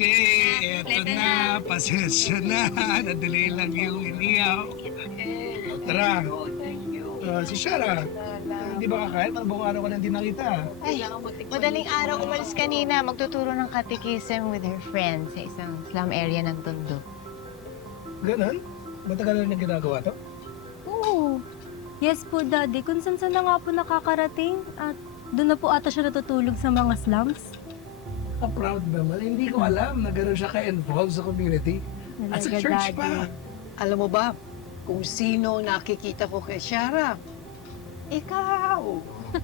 Okay, eto na. Pasensya na. Nadali lang yung iniyaw. Tara. Si Shara, hindi ba kakain? Parang buong araw ka na hindi nakita. Ay, madaling araw umalis kanina. Magtuturo ng catechism with her friends sa isang slum area ng Tondo. Ganon? Matagal na niya ginagawa to? Oo. Yes po, Daddy. Kung saan na nga po nakakarating at doon na po ata siya natutulog sa mga slums. Proud naman. Hindi ko alam na gano'n siya ka-involved sa community. At sa Talaga, church Daddy. pa. Alam mo ba kung sino nakikita ko kay Shara? Ikaw!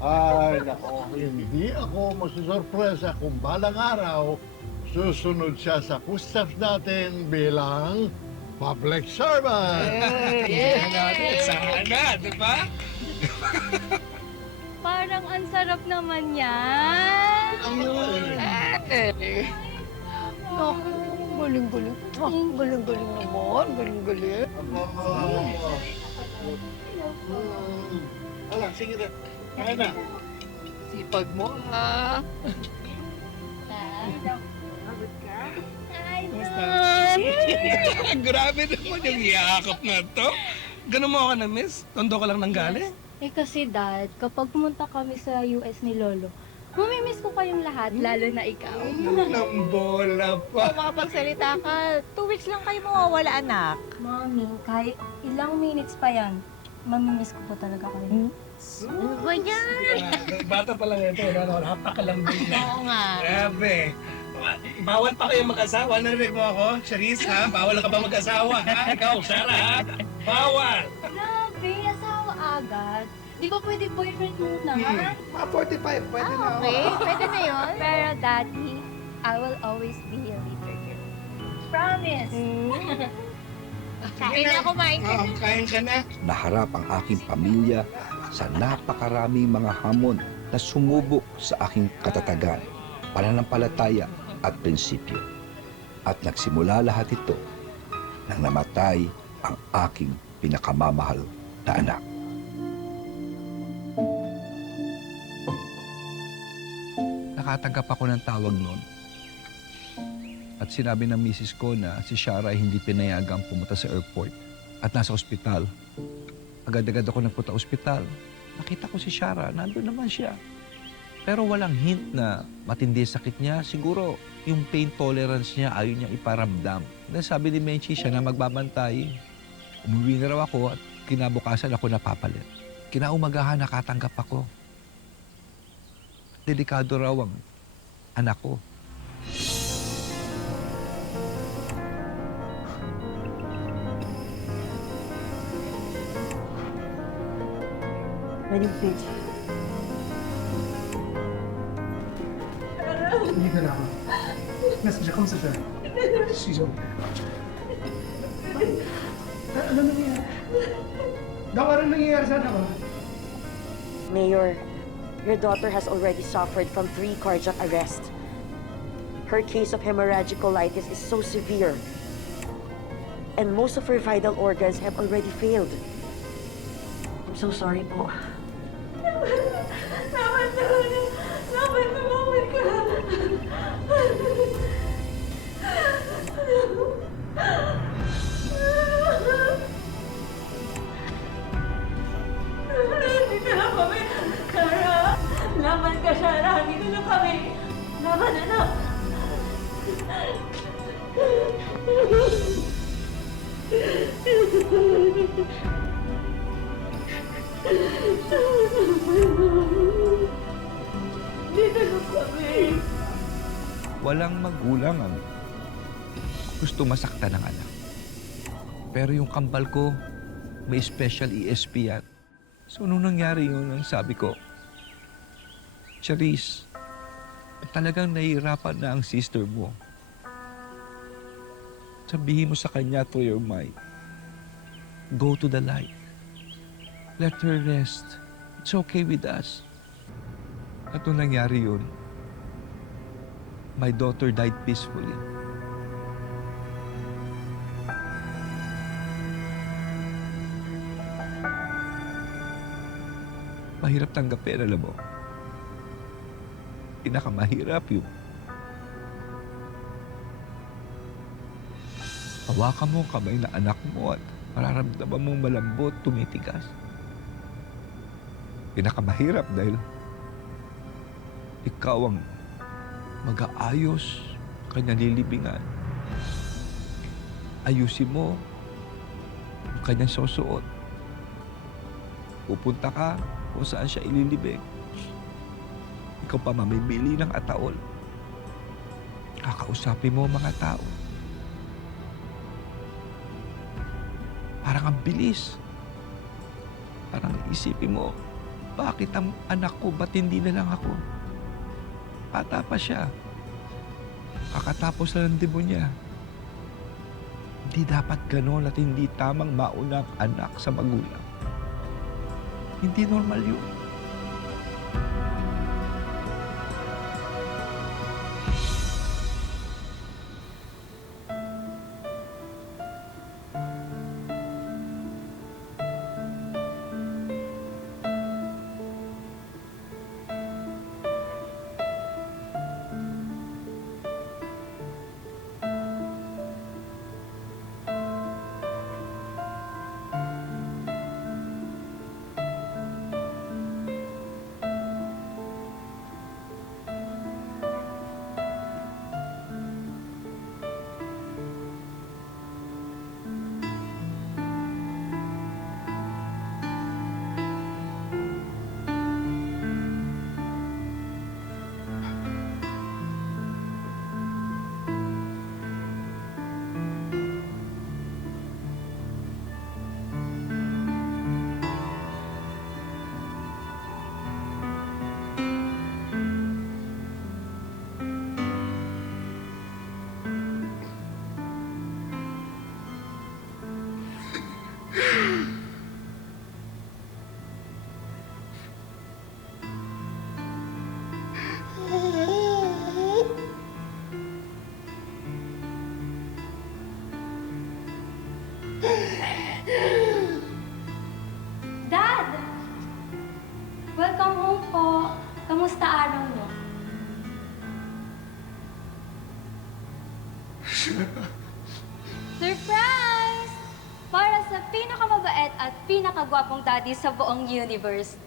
Ay, nako, hindi ako masusurpresa kung balang araw susunod siya sa footsteps natin bilang public servant. Sana, di ba? Parang ang sarap naman yan. Naku, galing-galing. Galing-galing naman, galing-galing. Ala, sige na. Kaya na. Sipag mo, ha? Grabe naman yung yakap na to. Ganun mo ako na-miss? Tondo ka lang nang galing? Eh kasi, Dad, kapag pumunta kami sa US ni Lolo, mamimiss ko kayong lahat, lalo na ikaw. Ng bola pa. Kung makapagsalita ka, 2 weeks lang kayo mawawala, anak. Mami, kahit ilang minutes pa yan, mamimiss ko po talaga kayo. Ano ba yan? Bata pa lang ito. Napakalambing na. Oo nga. Grabe. Bawal pa kayo mag-asawa. Narinig mo ako? Charisse, ha? Bawal ka ba mag-asawa, ha? Ikaw, Shara, ha? Bawal! Grabe, asawa agad. Di ba pwede boyfriend muna, ha? Mga 45, pwede na. Okay, pwede na yun. Pero, Daddy, I will always be a leader girl. Promise! Kain na, kumain ka. Oo, kain ka na. Naharap ang aking pamilya sa napakaraming mga hamon na sumubok sa aking katatagan, pananampalataya at prinsipyo. At nagsimula lahat ito nang namatay ang aking pinakamamahal na anak. Nakatanggap ako ng tawag noon. At sinabi ng misis ko na si Shara ay hindi pinayagang pumunta sa airport at nasa ospital. Agad-agad ako nagpunta sa ospital. Nakita ko si Shara, nandun naman siya. Pero walang hint na matindi sakit niya. Siguro yung pain tolerance niya ayaw niya iparamdam. Dahil sabi ni Menchi siya na magbabantay. Umuwi na raw ako at kinabukasan ako napapalit. Kinaumagahan nakatanggap ako. Delikado raw ang anak ko. Wedding page. Hindi ka na ako. Nasa siya, kamusta siya? She's okay. Ano nangyayari? Daw, ano nangyayari sa anak ko? Mayor, your daughter has already suffered from 3 cardiac arrests. Her case of hemorrhagic colitis is so severe, and most of her vital organs have already failed. I'm so sorry po. Laban ka, Shara. Dito na kami. Laban, anak. Dito na kami. Walang magulang ang gusto masaktan ng anak. Pero yung kambal ko, may special ESP yan. So, nung nangyari yun, ang sabi ko, Charisse, talagang nahihirapan na ang sister mo. Sabihin mo sa kanya through your mind, go to the light. Let her rest. It's okay with us. At nung nangyari yun, my daughter died peacefully. Mahirap tanggapin, alam mo. Pinakamahirap yung Hawakan mo ang kamay na anak mo at mararamdaman mong malambot, tumitigas. Pinakamahirap dahil ikaw ang mag-aayos kanyang lilibingan. Ayusin mo ang kanyang susuot. Pupunta ka kung saan siya ililibing. Ikaw pa mamimili ng ataol. Kakausapin mo ang mga tao. Parang ang bilis. Parang isipin mo, bakit ang anak ko, ba't hindi na lang ako? Bata pa siya. Kakatapos na ng debo niya. Hindi dapat ganon at hindi tamang mauna ang anak sa magulang. Hindi normal yun. Dad! Welcome home po. Kamusta araw niyo? Surprise! Para sa pinakamabait at pinakagwapong daddy sa buong universe.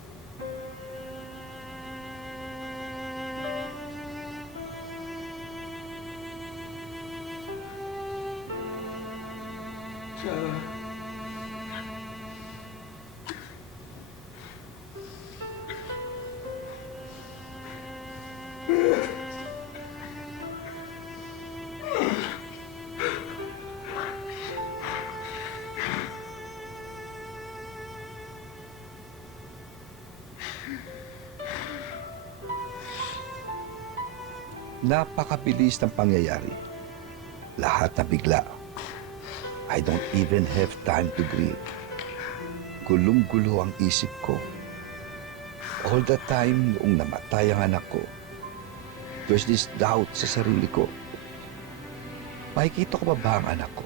Napakabilis ng pangyayari. Lahat na bigla. I don't even have time to grieve. Gulong-gulo ang isip ko. All the time noong namatay ang anak ko, there's this doubt sa sarili ko. Makikita ko ba ang anak ko?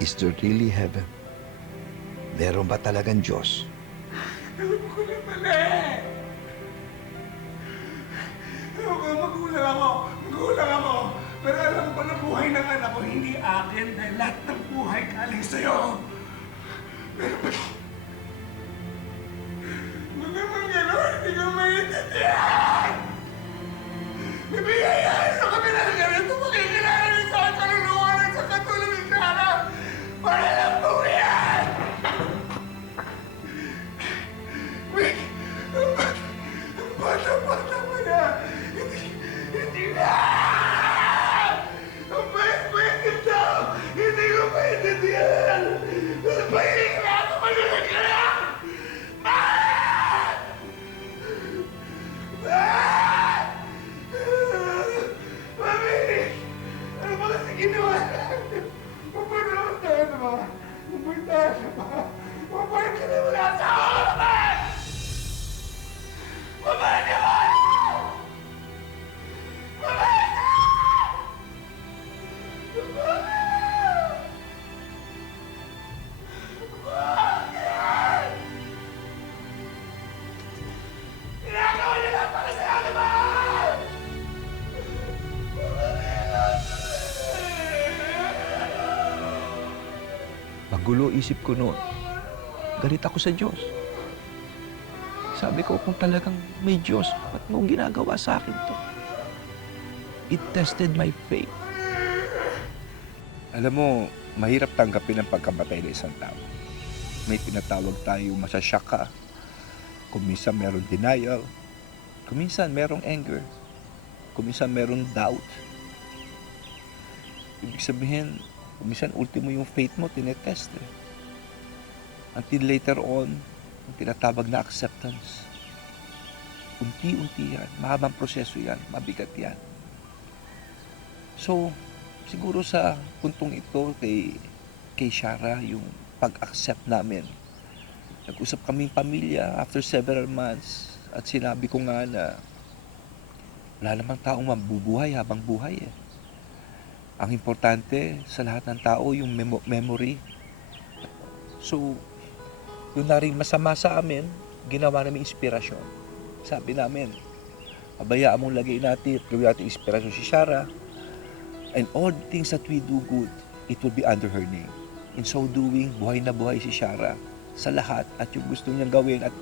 Is there really heaven? Meron ba talagang Diyos? Alam ko na mali! Magulang ako. Pero alam ko na buhay ng anak ko hindi akin dahil lahat ng buhay galing sa'yo. Pero Huwag naman gano'n, hindi ko maintindihan! Bibigyan sa kami ng ganito, makikilala rin sa kaluluwa at sa katulad ni Sarah para lang buwian! Wait, ang bata-bata mo na! Hindi na! Ang bait-bait nito! Hindi ko maintindihan! Pahiling na ako! Magulat ka na! Mami! Ano ba kasi ginawa natin? Mapunod tayo na ba? Mapunod tayo na ba? Mapunod ka na wala sa ako naman! Mapunod ka ba? Mapunod! Magulo isip ko noon. Galit ako sa Diyos. Sabi ko, kung talagang may Diyos, ba't mo ginagawa sa akin to? It tested my faith. Alam mo, mahirap tanggapin ang pagkamatay ng isang tao. May tinatawag tayo masasyak ka. Kung minsan meron denial. Kung minsan merong anger. Kung minsan meron doubt. Ibig sabihin, kung minsan ultimo yung faith mo, tinetest eh. Until later on, ang tinatawag na acceptance. Unti-unti yan. Mahabang proseso yan. Mabigat yan. So, siguro sa puntong ito kay Shara, yung pag-accept namin. Nag-usap kaming pamilya after several months at sinabi ko nga na wala namang taong mabubuhay habang buhay eh. Ang importante sa lahat ng tao yung memory. So, yung na rin masama sa amin, ginawa namin inspirasyon. Sabi namin, pabayaan mong lagay natin, gawin natin inspirasyon si Shara, and all the things that we do good, it will be under her name. In so doing, buhay na buhay si Shara sa lahat at yung gusto niyang gawin at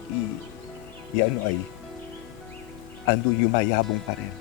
andun yung mayabong pa rin.